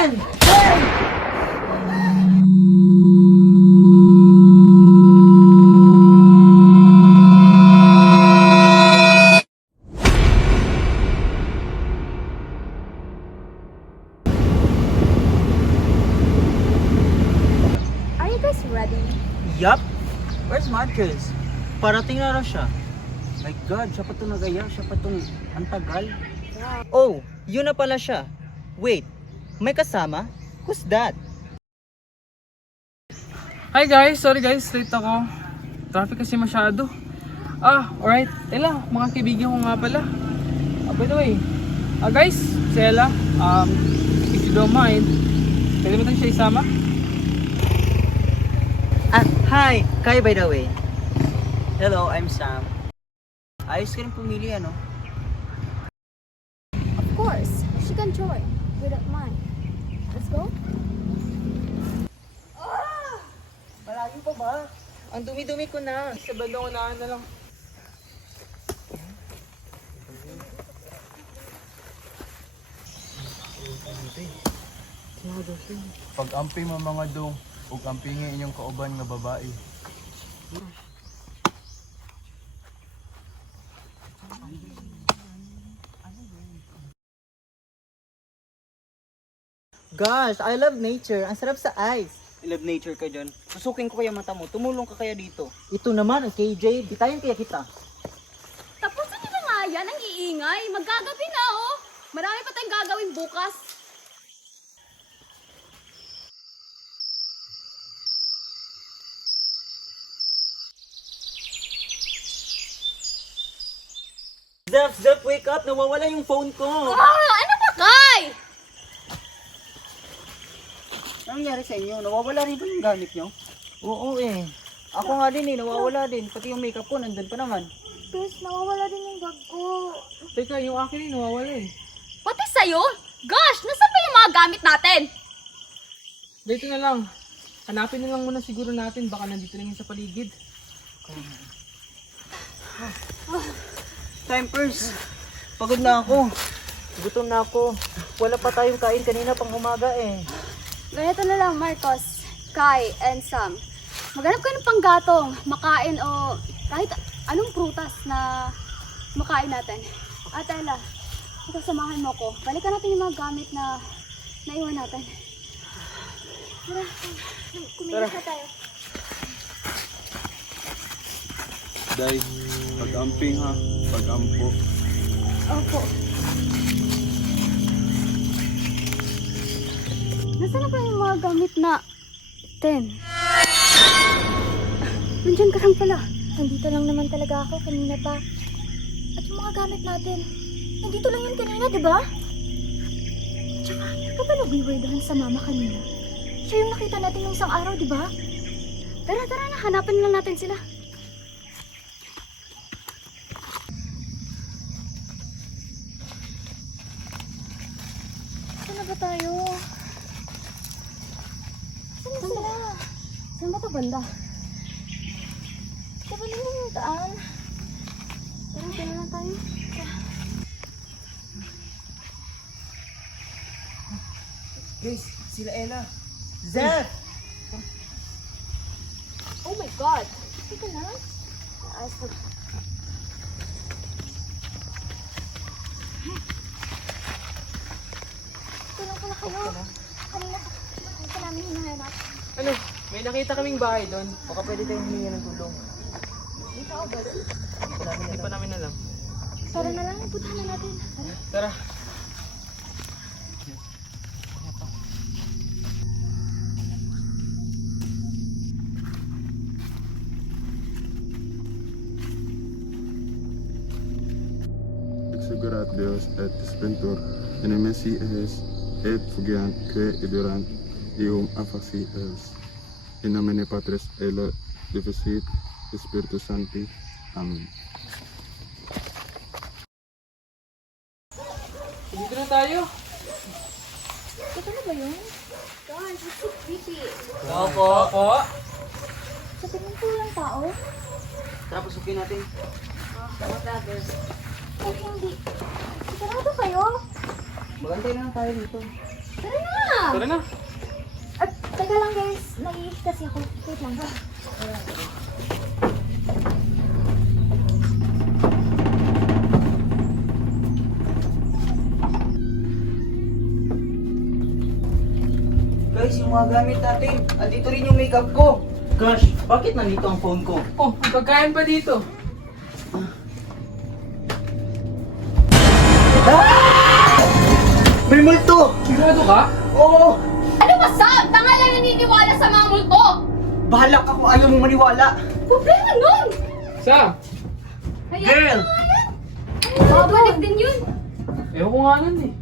Ben! Ben! Are you guys ready? Yup. Where's Marcus? Parating na raw siya. My God, siya pa itong nagaya. Siya pa itong antagal. Oh, yun na pala siya. Wait, may kasama? Who's that? Hi guys, sorry guys, late ako. Traffic kasi masyado. Alright. Ella, mga kaibigan ko nga pala. By the way, guys, si Ella, if you don't mind, pwede mo tayo siya isama? Hi! Kai by the way. Hello, I'm Sam. Ayos ka rin pumili, ano? Of course, she can join. We don't mind. Let's go. Malayo pa ba? Ang dumi-dumi ko na. Sa bandang unahan na lang. Pag-amping mo mga dong, ug ampingin inyong kauban nga babae. Gosh, I love nature. Ang sarap sa eyes. I love nature ka dyan. Susukin ko kaya mata mo. Tumulong ka kaya dito. Ito naman ang KJ. Bitayin kaya kita. Tapusin niyo na nga yan, ang iingay. Magkagabi na, oh. Marami pa tayong gagawin bukas. Zef, wake up! Nawawala yung phone ko! Ano ba, Kai? Anong nangyari sa inyo? Nawawala rin ba yung gamit nyo? Oo eh. Ako nga din eh, nawawala din. Pati yung makeup ko, nandun pa naman. Bes, nawawala din yung bag ko. Teka, yung akin yung nawawala eh. Pati sa'yo? Gosh, nasaan ba yung mga gamit natin? Dito na lang. Hanapin na lang muna siguro natin, baka nandito na yun sa paligid. Timepers, pagod na ako. Gutom na ako. Wala pa tayong kain kanina pang umaga eh. Ganito na lang, Marcos, Kai, and Sam. Maghanap kayo ng panggatong, makain o kahit anong prutas na makain natin. At Ella, ito samahan mo ko. Balikan natin yung mga gamit na naiwan natin. Tara, kumilos na tayo. Day, pag-amping ha, pag-ampo. Opo. Nasaan na ba yung mga gamit na 10? Nandiyan ka lang pala. Nandito lang naman talaga ako kanina pa. At yung mga gamit natin, nandito lang yun kanina, di ba? Tsaka, ikaw ba nag-weirdahan sa mama kanina? Siya yung nakita natin nung isang araw, di ba? Tara na, hanapin lang natin sila. Saan na ba tayo? Saan na sila? Saan ba ito banda? Diba naman yung daan? Tara na tayo. Guys, sila Ella. Zef! Oh my God! Teka lang. Ito lang pala kayo. Kanina namin hinahanap. Ano, may nakita kaming bahay doon. Baka pwede tayong humingi ng tulong. Ikaw ba? Hindi pa namin alam. Tara na lang, puntahan na natin. Tara. Tara. Exugerat Deus et Splentor, enemesi es, et fugiant que edurant, ium afasi es. In nomine Patris et Filii et Spiritus Sancti. Amen. Dito na tayo. Ito na ba yun? Guys, it's so creepy. Opo. Opo. Sa tingin ko lang tao. Tara, pasukin natin. Ay, hindi. Sarado kayo. Magantay na lang tayo dito. Tara na! Tara na. At teka lang guys, naiihi kasi ako. Wait lang. Guys, yung mga gamit natin. Andito rin yung makeup ko. Gosh, bakit nandito ang phone ko? Oh, may pagkain pa dito. May multo! Sigurado ka? Oo! Ano ba, Sam? Tanga lang naniniwala sa mga multo! Bahala ka kung ayaw mong maniwala. Problema nun! Sam! Girl! Babalik din yun. Ewan ko nga nun eh.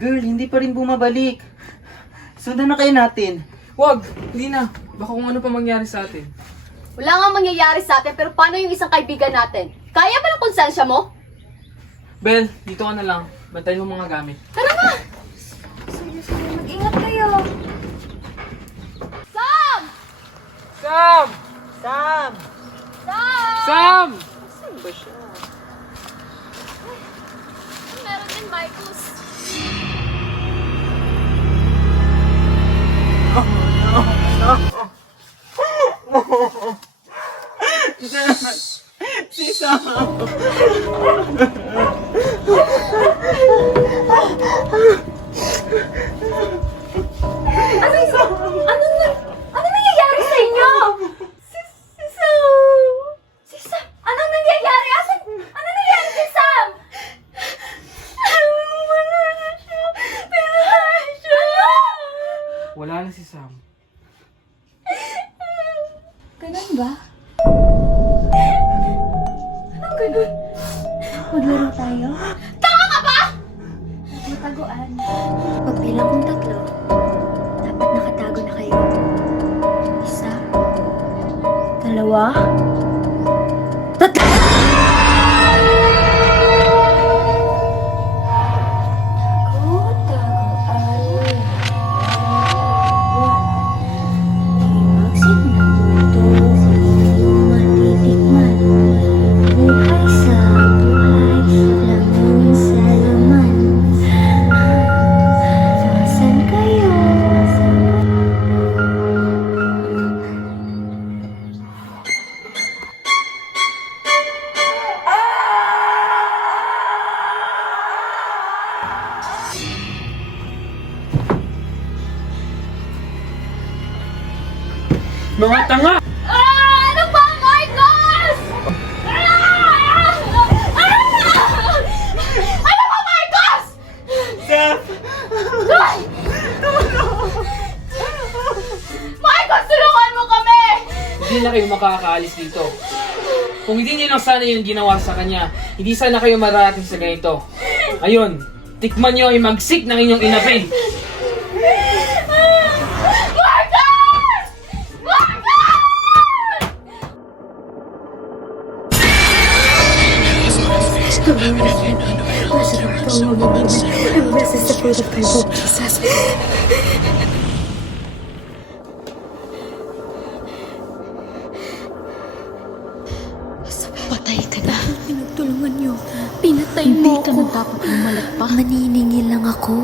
Girl, hindi pa rin bumabalik. Sundan na kayo natin. Wag! Hindi na. Baka kung ano pa mangyari sa atin. Wala nga mangyayari sa atin, pero paano yung isang kaibigan natin? Kaya ba ng konsensya mo? Bel, dito ka na lang. Bantayin mo mga gamit. Tara na! Sige, mag-ingat kayo. Sam! Sam! Sam! Sam! Sam! Saan ba siya? Meron din, Marcus. Si Sam! Anong nangyayari sa inyo? Si Sam! Si Sam! Anong nangyayari? Anong nangyayari si Sam? Wala na siya. Pinahay siya. Wala na si Sam. Ganun ba? Anong ganun? Maglaro tayo? Tama ka ba? Magtaguan. Pagbilang kong 3, dapat nakatago na kayo. 1, 2, 3. Mga tanga! Ano ba, Marcos? Ano ba, Marcos? Sam! Marcos, tulungan mo kami! Hindi na kayo makakaalis dito. Kung hindi niyo lang sana yung ginawa sa kanya, hindi sana kayo mararating sa ganito. Ngayon, tikman niyo ang magsik ng inyong inapin. Patay ka na. Pinagtulungan niyo ako. Pinatay mo ako. Hindi ka na dapat lumalagpa. Maniningil lang ako.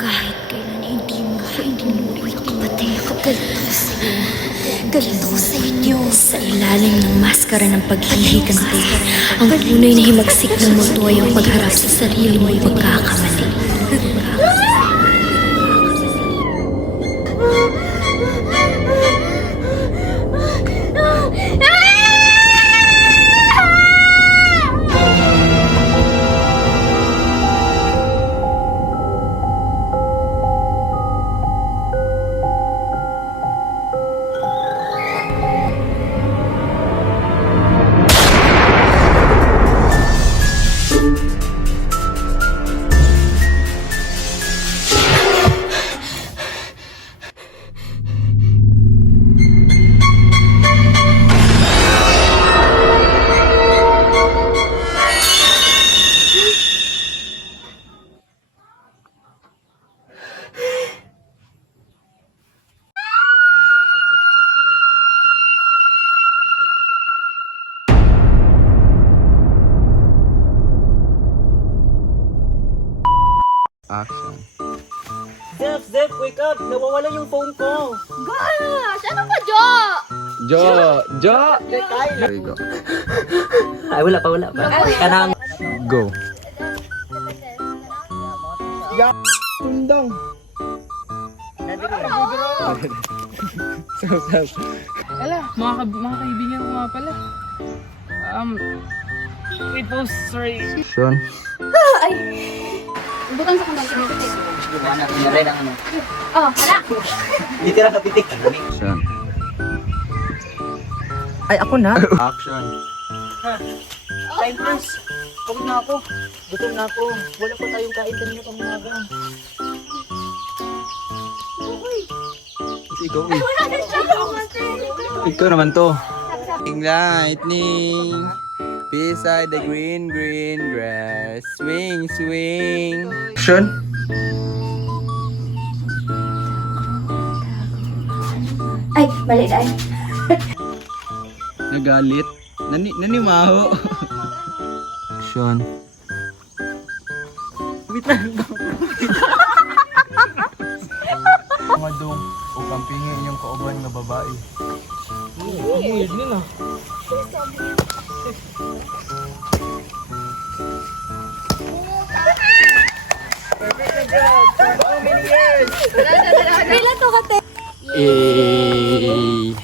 Kahit kailan hindi mo ako itinuloy ako patay ako. Galit ako sa iyo. Galit ako sa inyo. Sa ilalim ng maskara ng paghihiganti, ang tunay na himagsik ng multo ay ang pagharap sa sarili mong pagkakamali. Action. Zef, wake up! Nawawala yung phone ko! Gosh! Ano ba, Jo? There you go. Ay, wala pa. Kanang... Go. Tundang. Ala, mga kaibigan ko nga pala. Wait po, sorry. Sean. Ay! Butang sa kundang kinipitik. Oh, hala! Hindi tira kapitik. Sean. Ay, ako na. Action. Time pass. Pagod na ako. Gutom na ako. Wala pa tayong kain kanina pang umaga. Ikaw Ay, wala na siya! Ikaw naman to. Lightning. Beside the green grass. Swing. Action. Ay, mali na. Nagalit. Nanimaho. Action. Madong o kampingin inyong kauban nga babae. Weird din ah. Kailan to ka, te? Eh.